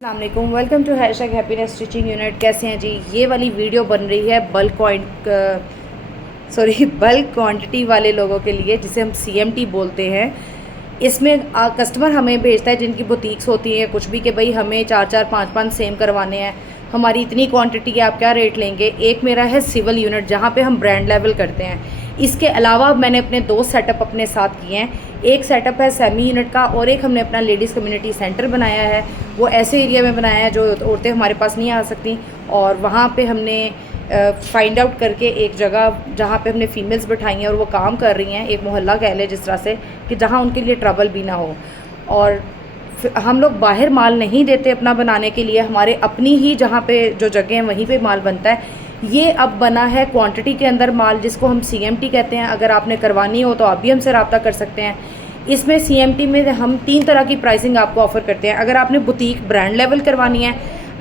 अस्सलामुअलैकुम, welcome to happiness stitching unit. कैसे हैं जी? ये वाली वीडियो बन रही है बल्क क्वांटिटी वाले लोगों के लिए, जिसे हम सीएमटी बोलते हैं। इसमें कस्टमर हमें भेजता है जिनकी बुटीक्स होती हैं कुछ भी, कि भाई हमें 4-4 5-5 सेम करवाने हैं, हमारी इतनी क्वांटिटी है, आप क्या रेट लेंगे। एक मेरा है सिविल यूनिट, जहाँ पे हम ब्रांड लेवल करते हैं। इसके अलावा मैंने अपने 2 सेटअप अपने साथ किए हैं। एक सेटअप है सेमी यूनिट का, और एक हमने अपना लेडीज़ कम्युनिटी सेंटर बनाया है। वो ऐसे एरिया में बनाया है जो औरतें हमारे पास नहीं आ सकती, और वहाँ पे हमने फाइंड आउट करके एक जगह जहाँ पे हमने फ़ीमेल्स बिठाई हैं और वो काम कर रही हैं, एक मोहल्ला कह लें जिस तरह से, कि जहाँ उनके लिए ट्रबल भी ना हो। और हम लोग बाहर माल नहीं देते अपना बनाने के लिए, हमारे अपनी ही जहाँ पे जो जगह है वहीं पे माल बनता है। ये अब बना है क्वांटिटी के अंदर माल, जिसको हम सीएमटी कहते हैं। अगर आपने करवानी हो तो आप भी हमसे रब्ता कर सकते हैं। इसमें सीएमटी में हम 3 तरह की प्राइसिंग आपको ऑफ़र करते हैं। अगर आपने बुटीक ब्रांड लेवल करवानी है,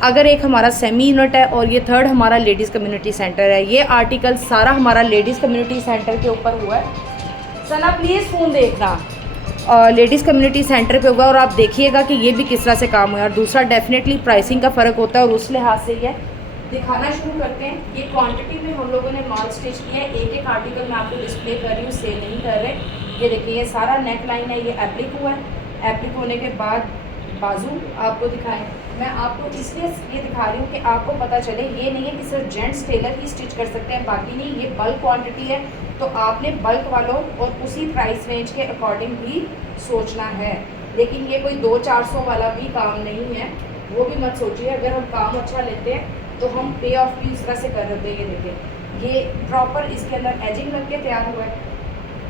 अगर एक हमारा सेमी यूनिट है, और ये थर्ड हमारा लेडीज़ कम्युनिटी सेंटर है। ये आर्टिकल सारा हमारा लेडीज़ कम्युनिटी सेंटर के ऊपर हुआ है। सना प्लीज़ फ़ोन देखना। लेडीज़ कम्युनिटी सेंटर पे होगा, और आप देखिएगा कि ये भी किस तरह से काम हुआ है। और दूसरा डेफिनेटली प्राइसिंग का फ़र्क होता है, और उस लिहाज से ये दिखाना शुरू करते हैं। ये क्वांटिटी में हम लोगों ने माल स्टिच किया है। एक एक आर्टिकल मैं आपको डिस्प्ले कर रही हूँ, सेल नहीं कर रहे। ये देखिए, ये सारा नेक लाइन है, ये एप्लिक हुआ है। एप्लिक होने के बाद बाजू आपको दिखाएं। मैं आपको इसलिए ये दिखा रही हूँ कि आपको पता चले, ये नहीं है कि सिर्फ जेंट्स टेलर ही स्टिच कर सकते हैं, बाकी नहीं। ये बल्क क्वांटिटी है, तो आपने बल्क वालों और उसी प्राइस रेंज के अकॉर्डिंग भी सोचना है। लेकिन ये कोई 200-400 वाला भी काम नहीं है, वो भी मत सोचिए। अगर हम काम अच्छा लेते हैं तो हम पे ऑफ भी इस तरह से कर देते हैं। ये देखिए, ये प्रॉपर इसके अंदर एजिंग करके तैयार हुआ है।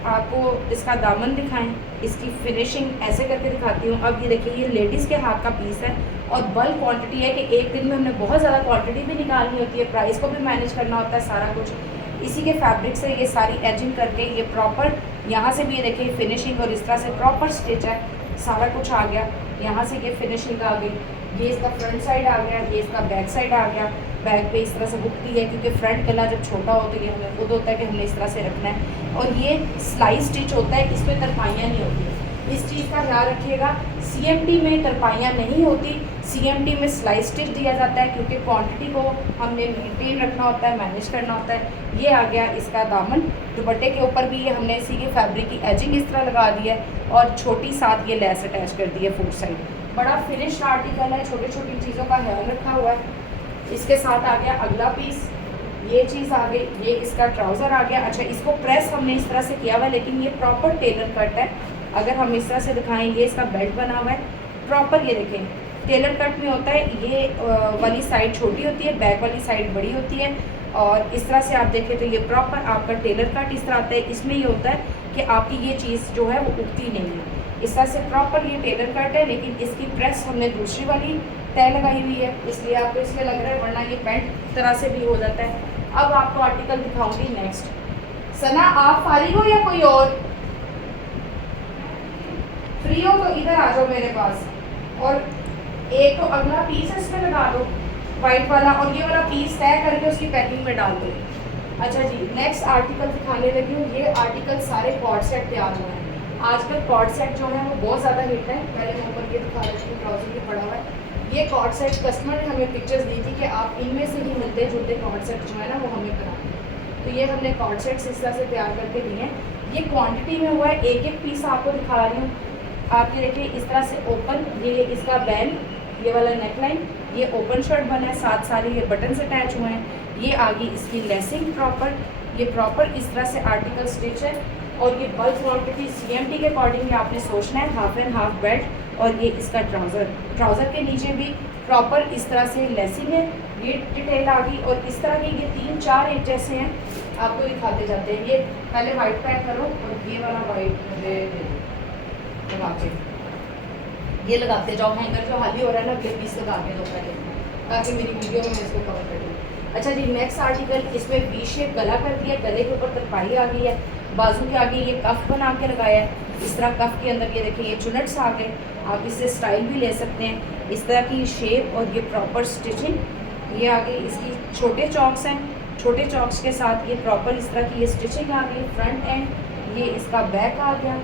आपको इसका दामन दिखाएं, इसकी फिनिशिंग ऐसे करके दिखाती हूँ। अब ये देखिए, ये लेडीज़ के हाथ का पीस है, और बल्क क्वांटिटी है कि एक दिन में हमने बहुत ज़्यादा क्वांटिटी भी निकालनी होती है, प्राइस को भी मैनेज करना होता है, सारा कुछ इसी के फैब्रिक से ये सारी एजिंग करके ये प्रॉपर यहाँ से भी ये देखिए फिनिशिंग, और इस तरह से प्रॉपर स्टिच है, सारा कुछ आ गया। यहाँ से ये फिनिशिंग आ गई, ये इसका फ्रंट साइड आ गया, ये इसका बैक साइड आ गया। बैक पे इस तरह से बुकती है, क्योंकि फ्रंट गला जब छोटा हो तो ये हमें खुद होता है कि हमने इस तरह से रखना है। और ये स्लाइस स्टिच होता है, इसमें तरपाइयाँ नहीं होती। इस चीज़ का ख्याल रखिएगा। सीएमटी में तरपाइयाँ नहीं होती, सीएमटी में स्लाइस स्टिच दिया जाता है, क्योंकि क्वांटिटी को हमने मेंटेन रखना होता है, मैनेज करना होता है। ये आ गया इसका दामन। दुपट्टे के ऊपर भी ये हमने इसी के फैब्रिक की एजिंग इस तरह लगा दी है, और छोटी साथ ये लेस अटैच कर दी है फोर साइड। बड़ा फिनिश्ड आर्टिकल है, छोटी छोटी चीज़ों का ख्याल रखा हुआ है। इसके साथ आ गया अगला पीस, ये चीज़ आ गई, ये इसका ट्राउज़र आ गया। अच्छा, इसको प्रेस हमने इस तरह से किया हुआ है, लेकिन ये प्रॉपर टेलर कट है। अगर हम इस तरह से दिखाएं, ये इसका बेल्ट बना हुआ है प्रॉपर, ये देखें टेलर कट में होता है। ये वाली साइड छोटी होती है, बैक वाली साइड बड़ी होती है। और इस तरह से आप देखें तो ये प्रॉपर आपका टेलर कट इस तरह आता है। इसमें ये होता है कि आपकी ये चीज़ जो है वो उगती नहीं है। इस तरह से प्रॉपर ये टेलर कट है, लेकिन इसकी प्रेस हमने दूसरी वाली तय लगाई हुई है, इसलिए आपको इसमें लग रहा है, वरना ये पैंट तरह से भी हो जाता है। अब आपको आर्टिकल दिखाऊंगी नेक्स्ट। सना, आप फारिग हो या कोई और फ्री हो तो इधर आ जाओ मेरे पास। और एक तो अगला पीस इसमें लगा दो वाइट वाला, और ये वाला पीस तय करके उसकी पैकिंग में डाल दो। अच्छा जी, नेक्स्ट आर्टिकल दिखाने लगी हूँ। ये आर्टिकल सारे कॉर्ड सेट तैयार हुए हैं। आजकल कॉर्ड सेट जो है वो बहुत ज़्यादा हिट है। पहले मैं ऊपर के दिखा रही हूँ, ट्राउजर भी पड़ा हुआ है। ये कॉर्ड सेट कस्टमर ने हमें पिक्चर्स दी थी कि आप इनमें से ही मिलते जुलते कॉर्ड सेट जो है ना वो हमें कराएं, तो ये हमने कॉर्ड सेट्स इस तरह से तैयार करके दिए हैं। ये क्वांटिटी में हुआ है, एक एक पीस आपको दिखा रही हूँ। आप ये देखिए, इस तरह से ओपन, ये इसका बैन, ये वाला नेकलाइन, ये ओपन शर्ट बना है, साथ सारे ये बटन्स अटैच हुए हैं। ये आ गई इसकी लेसिंग प्रॉपर, ये प्रॉपर इस तरह से आर्टिकल स्टिच है। और ये बल्क क्वांटिटी सीएमटी के अकॉर्डिंग आपने सोचना है, हाफ एंड हाफ बेल्ट। और ये इसका ट्राउज़र के नीचे भी प्रॉपर इस तरह से लेसिंग है, ये डिटेल आ गई। और इस तरह के ये 3-4 एक जैसे हैं, आपको दिखाते जाते हैं। ये पहले वाइट पैक करो, और ये वाला वाइट लगा के ये लगाते जाओ। हैंगर जो हाली हो रहा है ना, ये पीस लगा के दो पहले, ताकि मेरी वीडियो में इसको कवर कर दूँ। अच्छा जी, नेक्स्ट आर्टिकल, इसमें वी शेप गला कर दिया, गले के ऊपर तरपाई आ गई है, बाजू के आगे ये कफ बना के लगाया है। इस तरह कफ के अंदर ये देखिए ये चुनट्स आ गए, आप इससे स्टाइल भी ले सकते हैं। इस तरह की शेप और ये प्रॉपर स्टिचिंग ये आ गई। इसकी छोटे चॉक्स हैं, छोटे चॉक्स के साथ ये प्रॉपर इस तरह की ये स्टिचिंग आ गई। फ्रंट एंड, ये इसका बैक आ गया।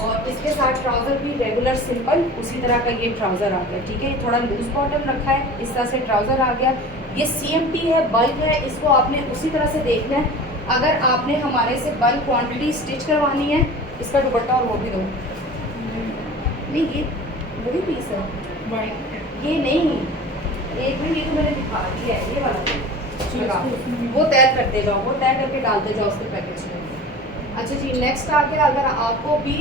और इसके साथ ट्राउज़र भी रेगुलर सिंपल उसी तरह का ये ट्राउज़र आ गया, ठीक है। ये थोड़ा लूज बॉटम रखा है, इस तरह से ट्राउज़र आ गया। ये CMT है, बल्क है, इसको आपने उसी तरह से देखना है। अगर आपने हमारे से बल्क क्वांटिटी स्टिच करवानी है, इसका दुपट्टा और वो भी दो। नहीं ये वही पीस है, ये नहीं, एक मिनट, ये तो मैंने दिखा दिया है, ये वाला वो तय करते जाओ, वो तय करके डालते जाओ उसके पैकेज में। अच्छा जी, नेक्स्ट आ गया, अगर आपको भी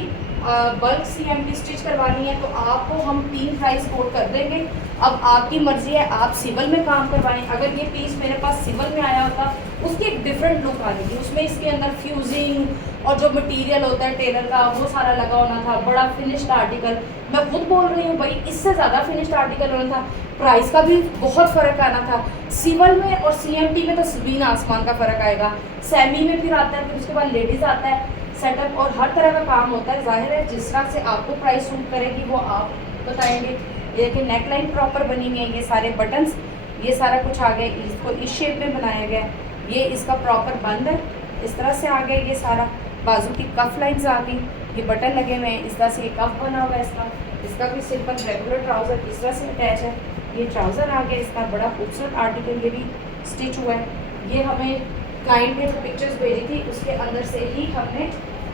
बल्क CMT स्टिच करवानी है तो आपको हम 3 प्राइस कोड कर देंगे। अब आपकी मर्जी है, आप सिविल में काम करवाएं। अगर ये पीस मेरे पास सिविल में आया होता, उसकी एक डिफरेंट लुक आ रही थी, उसमें इसके अंदर फ्यूजिंग और जो मटेरियल होता है टेलर का वो सारा लगा होना था, बड़ा फिनिश्ड आर्टिकल। मैं खुद बोल रही हूँ भाई, इससे ज़्यादा फिनिश्ड आर्टिकल होना था, प्राइस का भी बहुत फ़र्क आना था। सिविल में और CMT में तो ज़मीन आसमान का फ़र्क आएगा। सेमी में फिर आता है, फिर उसके बाद लेडीज़ आता है, सेटअप और हर तरह का काम होता है। जाहिर है जिस तरह से आपको प्राइस सूट करेगी वो आप बताएंगे। ये देखिए नेक लाइन प्रॉपर बनी हुई है, ये सारे बटन्स, ये सारा कुछ आ गया, इसको इस शेप में बनाया गया। ये इसका प्रॉपर बंद है, इस तरह से आ गया। ये सारा बाजू की कफ लाइन्स आ गई, ये बटन लगे हुए हैं, इस तरह से ये कफ बना हुआ है इसका। इसका भी सिंपल रेगुलर ट्राउज़र इस तरह से अटैच है। ये ट्राउज़र आ गया इसका, बड़ा खूबसूरत आर्टिकल, ये भी स्टिच हुआ है। ये हमें क्लाइंट ने जो पिक्चर्स भेजी थी उसके अंदर से ही हमने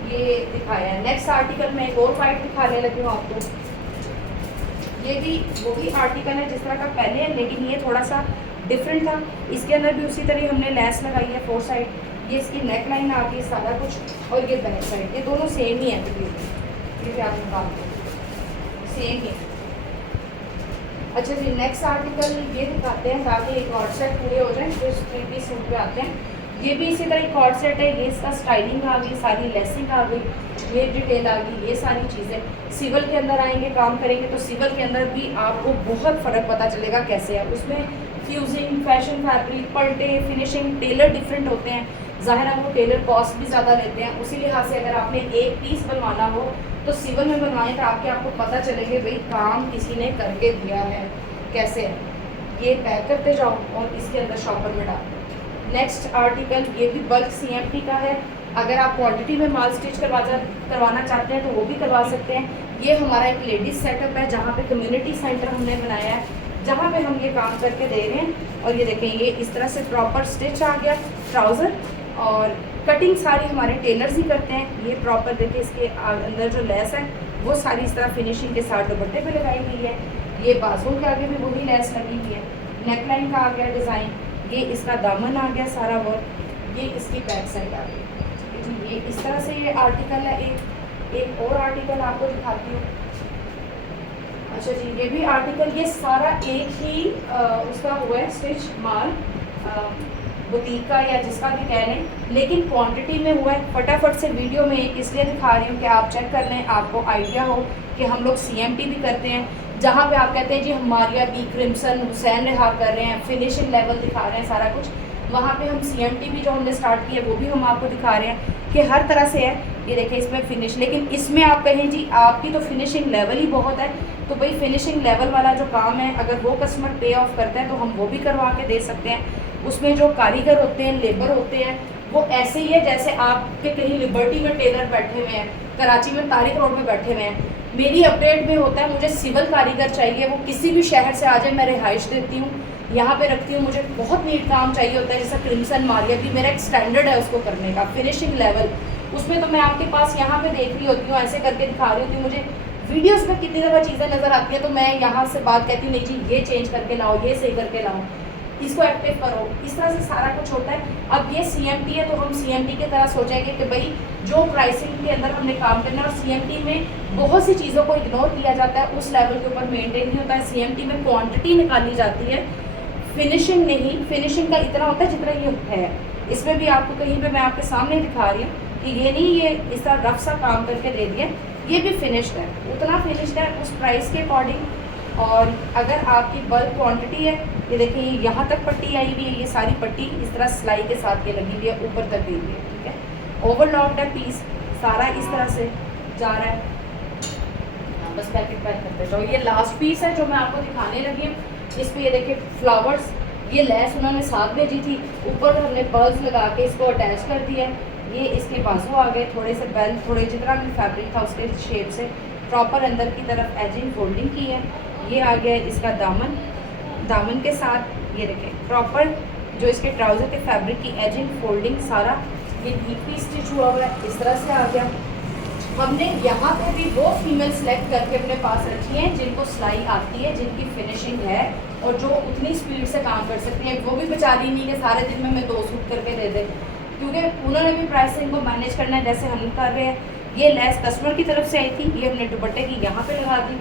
ये दिखाया है। नेक्स्ट आर्टिकल में एक और वाइट दिखाने लगी हूँ आपको। ये भी वही आर्टिकल है जिस तरह का पहले है, लेकिन ये थोड़ा सा डिफरेंट था। इसके अंदर भी उसी तरह हमने लेस लगाई है 4 साइड। ये इसकी नेक लाइन आ गई सारा कुछ, और ये बैक साइड, ये दोनों सेम ही है तकरीबन, ये भी आप निकालते सेम ही है। अच्छा जी, नेक्स्ट आर्टिकल ये दिखाते हैं ताकि एक और सेट पूरे हो जाए, जो 3 पीस सूट पे आते हैं। ये भी इसी तरह एक और सेट है, ये इसका स्टाइलिंग आ गई, सारी लेसिंग आ गई, ये डिटेल आ गई, ये सारी चीज़ें। सिविल के अंदर आएंगे, काम करेंगे तो सिविल के अंदर भी आपको बहुत फ़र्क पता चलेगा कैसे है। उसमें फ्यूजिंग, फैशन फैब्रिक, पलटे, फिनिशिंग, टेलर डिफरेंट होते हैं। ज़ाहिर है वो टेलर कॉस्ट भी ज़्यादा लेते हैं। उसी लिहाज से अगर आपने एक पीस बनवाना हो तो सिविल में बनवाएं ताकि आपको पता चलेंगे भाई काम किसी ने करके दिया है कैसे है। ये पैक करते जाओ और इसके अंदर शॉपर में डाल। नेक्स्ट आर्टिकल ये भी बल्क CMT का है। अगर आप क्वांटिटी में माल स्टिच करवाना चाहते हैं तो वो भी करवा सकते हैं। ये हमारा एक लेडीज़ सेटअप है जहाँ पे कम्युनिटी सेंटर हमने बनाया है, जहाँ पे हम ये काम करके दे रहे हैं। और ये देखें, ये इस तरह से प्रॉपर स्टिच आ गया ट्राउज़र, और कटिंग सारी हमारे टेलर्स ही करते हैं। ये प्रॉपर देखिए, इसके अंदर जो लेस है वो सारी इस तरह फिनिशिंग के साथ दुपट्टे पे लगाई हुई है। ये बाजुओं के आगे भी वही लेस लगी हुई है। नेक लाइन का आ गया डिज़ाइन, ये इसका दामन आ गया सारा वर्क, ये इसकी बैक साइड आ गई। ये इस तरह से ये आर्टिकल है। एक और आर्टिकल आपको दिखाती हूँ। अच्छा जी, ये भी आर्टिकल, ये सारा एक ही उसका हुआ है स्टिच माल, बुटीक का या जिसका भी कह लें, लेकिन क्वांटिटी में हुआ है। फटाफट से वीडियो में इसलिए दिखा रही हूँ कि आप चेक कर लें, आपको आइडिया हो कि हम लोग CMT भी करते हैं। जहाँ पे आप कहते हैं जी हमारिया बी क्रिम्सन हुसैन रिहा कर रहे हैं, फिनिशिंग लेवल दिखा रहे हैं सारा कुछ, वहाँ पे हम CMT भी जो हमने स्टार्ट किया वो भी हम आपको दिखा रहे हैं कि हर तरह से है। ये देखें इसमें फिनिश, लेकिन इसमें आप कहें जी आपकी तो फिनिशिंग लेवल ही बहुत है, तो भाई फिनिशिंग लेवल वाला जो काम है अगर वो कस्टमर पे ऑफ करता है तो हम वो भी करवा के दे सकते हैं। उसमें जो कारीगर होते हैं, लेबर होते हैं, वो ऐसे ही है जैसे आपके कहीं लिबर्टी में टेलर बैठे हुए हैं, कराची में तारिक रोड में बैठे हुए हैं। मेरी अपडेट में होता है मुझे सिविल कारीगर चाहिए, वो किसी भी शहर से आ जाए, मैं रिहाइश देती हूँ, यहाँ पे रखती हूँ। मुझे बहुत नीट काम चाहिए होता है, जैसा क्रिम्सन मारिया भी मेरा एक स्टैंडर्ड है उसको करने का, फिनिशिंग लेवल उसमें तो मैं आपके पास यहाँ पे देख रही होती हूँ, ऐसे करके दिखा रही होती हूँ। मुझे वीडियोस में कितनी दफ़ा चीज़ें नज़र आती हैं तो मैं यहाँ से बात कहती हूँ नहीं जी ये चेंज करके लाओ, ये सही करके लाओ, इसको एक्टिव करो, इस तरह से सारा कुछ होता है। अब ये CMT है तो हम CMT की तरह सोचेंगे कि भाई जो प्राइसिंग के अंदर हमने काम करना है, और CMT में बहुत सी चीज़ों को इग्नोर किया जाता है, उस लेवल के ऊपर मेंटेन नहीं होता है। CMT में क्वांटिटी निकाली जाती है, फिनिशिंग नहीं। फिनिशिंग का इतना होता है जितना ये है। इसमें भी आपको कहीं पे मैं आपके सामने दिखा रही हूँ कि ये नहीं ये इस तरह रफ सा काम करके दे दिया, ये भी फिनिश्ड है, उतना फिनिश्ड है उस प्राइस के अकॉर्डिंग। और अगर आपकी बल्क क्वांटिटी है, ये देखिए यहाँ तक पट्टी आई हुई है, ये सारी पट्टी इस तरह सिलाई के साथ ये लगी हुई है, ऊपर तक दी हुई है, ठीक है। ओवरलॉक्ड है पीस, सारा इस तरह से जा रहा है। बस पैकेट पैक करते जाओ। ये लास्ट पीस है जो मैं आपको दिखाने लगी हूँ। इस पर ये देखिए फ्लावर्स, ये लेस उन्होंने साथ भेजी थी, ऊपर हमने पर्ल्स लगा के इसको अटैच कर दिया है। ये इसके बाजू आ गए, थोड़े से बेल्ट, थोड़े जितना भी फैब्रिक था उसके शेप से प्रॉपर अंदर की तरफ एजिंग फोल्डिंग की है। ये आ गया इसका दामन, दामन के साथ ये देखें प्रॉपर जो इसके ट्राउज़र के फैब्रिक की एजिंग फोल्डिंग सारा ये डीप पीस स्टिच हुआ हुआ है, इस तरह से आ गया। हमने यहाँ पे भी वो फीमेल सेलेक्ट करके अपने पास रखी हैं जिनको सिलाई आती है, जिनकी फिनिशिंग है और जो उतनी स्पीड से काम कर सकती हैं। वो भी बेचारी नहीं कि सारे दिन में मैं 2 सूट करके दे दे, क्योंकि उन्होंने भी प्राइसिंग को मैनेज करना है जैसे हम कर रहे हैं। ये लेस कस्टमर की तरफ से आई थी, ये हमने दुपट्टे की यहाँ पे लगा दी,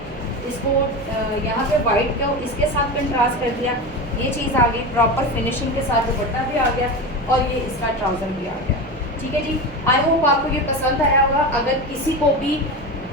इसको यहाँ पे वाइट का इसके साथ कंट्रास्ट कर दिया। ये चीज़ आ गई, प्रॉपर फिनिशिंग के साथ दुपट्टा भी आ गया और ये इसका ट्राउज़र भी आ गया। ठीक है जी, आई होप आपको ये पसंद आया होगा। अगर किसी को भी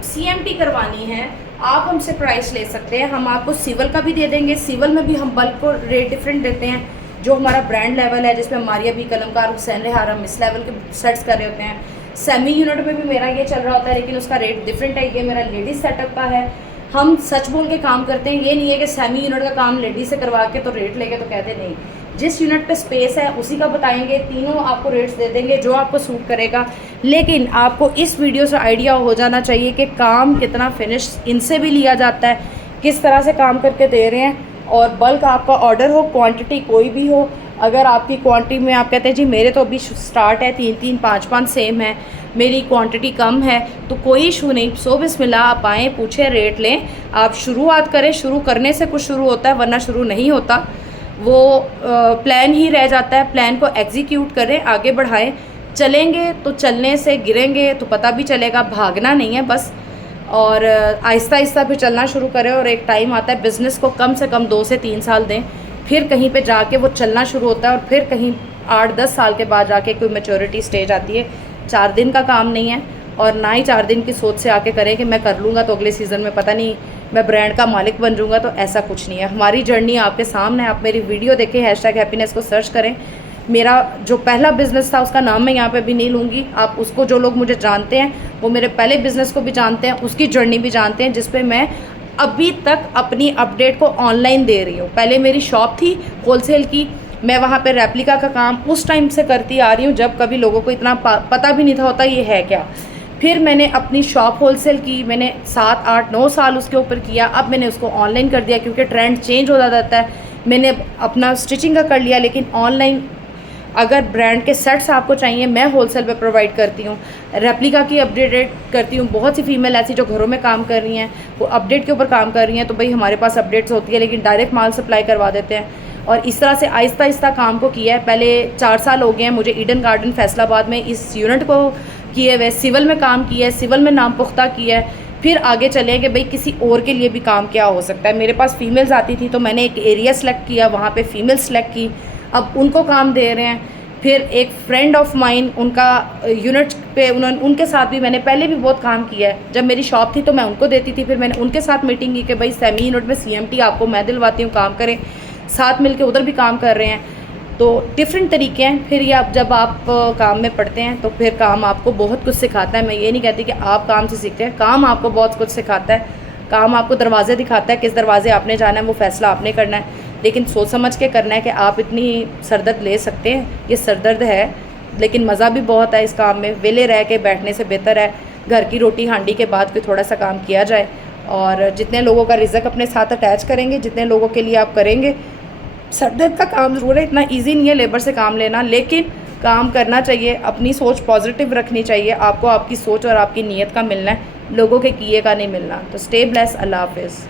CMT करवानी है आप हमसे प्राइस ले सकते हैं, हम आपको सिविल का भी दे देंगे। सिविल में भी हम बल्क को रेट डिफरेंट देते हैं, जो हमारा ब्रांड लेवल है जिसमें मारिया भी, कलमकार, हुसैन रेहार हम इस लेवल के सेट्स कर रहे होते हैं। सेमी यूनिट में भी मेरा ये चल रहा होता है लेकिन उसका रेट डिफरेंट है। ये मेरा लेडीज़ सेटअप का है, हम सच बोल के काम करते हैं। ये नहीं है कि सेमी यूनिट का काम लेडीज़ से करवा के तो रेट लेके तो कहते नहीं, जिस यूनिट पे स्पेस है उसी का बताएंगे, तीनों आपको रेट्स दे देंगे जो आपको सूट करेगा। लेकिन आपको इस वीडियो से आइडिया हो जाना चाहिए कि काम कितना फिनिश इनसे भी लिया जाता है, किस तरह से काम करके दे रहे हैं। और बल्क आपका ऑर्डर हो, क्वांटिटी कोई भी हो, अगर आपकी क्वांटिटी में आप कहते हैं जी मेरे तो अभी स्टार्ट है 3-3, 5-5 सेम है, मेरी क्वांटिटी कम है, तो कोई इशू नहीं। सो बिस्मिल्लाह आप आएँ, पूछें, रेट लें, आप शुरुआत करें। शुरू करने से कुछ शुरू होता है वरना शुरू नहीं होता, वो प्लान ही रह जाता है। प्लान को एग्जीक्यूट करें, आगे बढ़ाएं। चलेंगे तो चलने से गिरेंगे तो पता भी चलेगा, भागना नहीं है बस। और आहिस्ता आहिस्ता फिर चलना शुरू करें और एक टाइम आता है बिज़नेस को कम से कम 2 से 3 साल दें, फिर कहीं पे जाके वो चलना शुरू होता है और फिर कहीं 8-10 साल के बाद जाके कोई मैच्योरिटी स्टेज आती है। 4 दिन का काम नहीं है और ना ही 4 दिन की सोच से आके करें कि मैं कर लूँगा तो अगले सीज़न में पता नहीं मैं ब्रांड का मालिक बन जाऊँगा, तो ऐसा कुछ नहीं है। हमारी जर्नी आपके सामने है, आप मेरी वीडियो देखें, #हैप्पीनेस को सर्च करें। मेरा जो पहला बिज़नेस था उसका नाम मैं यहाँ पे भी नहीं लूँगी, आप उसको, जो लोग मुझे जानते हैं वो मेरे पहले बिज़नेस को भी जानते हैं, उसकी जर्नी भी जानते हैं, जिस पे मैं अभी तक अपनी अपडेट को ऑनलाइन दे रही हूँ। पहले मेरी शॉप थी होलसेल की, मैं वहाँ पे रेप्लिका का काम उस टाइम से करती आ रही हूँ जब कभी लोगों को इतना पता भी नहीं था होता ये है क्या। फिर मैंने अपनी शॉप होलसेल की, मैंने 7, 8, 9 साल उसके ऊपर किया। अब मैंने उसको ऑनलाइन कर दिया क्योंकि ट्रेंड चेंज हो जाता है। मैंने अपना स्टिचिंग का कर लिया, लेकिन ऑनलाइन अगर ब्रांड के सेट्स आपको चाहिए मैं होलसेल पे प्रोवाइड करती हूँ। रेप्लिका की अपडेट करती हूँ। बहुत सी फीमेल ऐसी जो घरों में काम कर रही हैं, वो अपडेट के ऊपर काम कर रही हैं, तो भाई हमारे पास अपडेट्स होती है, लेकिन डायरेक्ट माल सप्लाई करवा देते हैं। और इस तरह से आहिस्ता आहिस्ता काम को किया है। पहले 4 साल हो गए हैं मुझे ईडन गार्डन फैसलाबाद में इस यूनिट को किए हुए, सिविल में काम किया है, सिविल में नाम पुख्ता किया है। फिर आगे चले कि भाई किसी और के लिए भी काम क्या हो सकता है। मेरे पास फीमेल्स आती थी तो मैंने एक एरिया सेलेक्ट किया, वहाँ पे फीमेल सेलेक्ट की, अब उनको काम दे रहे हैं। फिर एक फ्रेंड ऑफ माइन, उनका यूनिट पे उनके साथ भी मैंने पहले भी बहुत काम किया है। जब मेरी शॉप थी तो मैं उनको देती थी, फिर मैंने उनके साथ मीटिंग की कि भाई सेमी यूनिट में CMT आपको मैं दिलवाती हूँ, काम करें, साथ मिल के उधर भी काम कर रहे हैं। तो डिफरेंट तरीके हैं। फिर ये जब आप काम में पढ़ते हैं तो फिर काम आपको बहुत कुछ सिखाता है। मैं ये नहीं कहती कि आप काम से सीखते हैं, काम आपको बहुत कुछ सिखाता है। काम आपको दरवाजे दिखाता है, किस दरवाजे आपने जाना है वो फ़ैसला आपने करना है, लेकिन सोच समझ के करना है कि आप इतनी सरदर्द ले सकते हैं। ये सरदर्द है लेकिन मज़ा भी बहुत है इस काम में। वेले रह के बैठने से बेहतर है घर की रोटी हांडी के बाद कोई थोड़ा सा काम किया जाए। और जितने लोगों का रिज़्क अपने साथ अटैच करेंगे, जितने लोगों के लिए आप करेंगे, सरदर्द का काम ज़रूर है, इतना ईजी नहीं है लेबर से काम लेना, लेकिन काम करना चाहिए। अपनी सोच पॉजिटिव रखनी चाहिए। आपको आपकी सोच और आपकी नीयत का मिलना है, लोगों के किए का नहीं मिलना। तो स्टे ब्लेस, अल्लाह हाफिज़।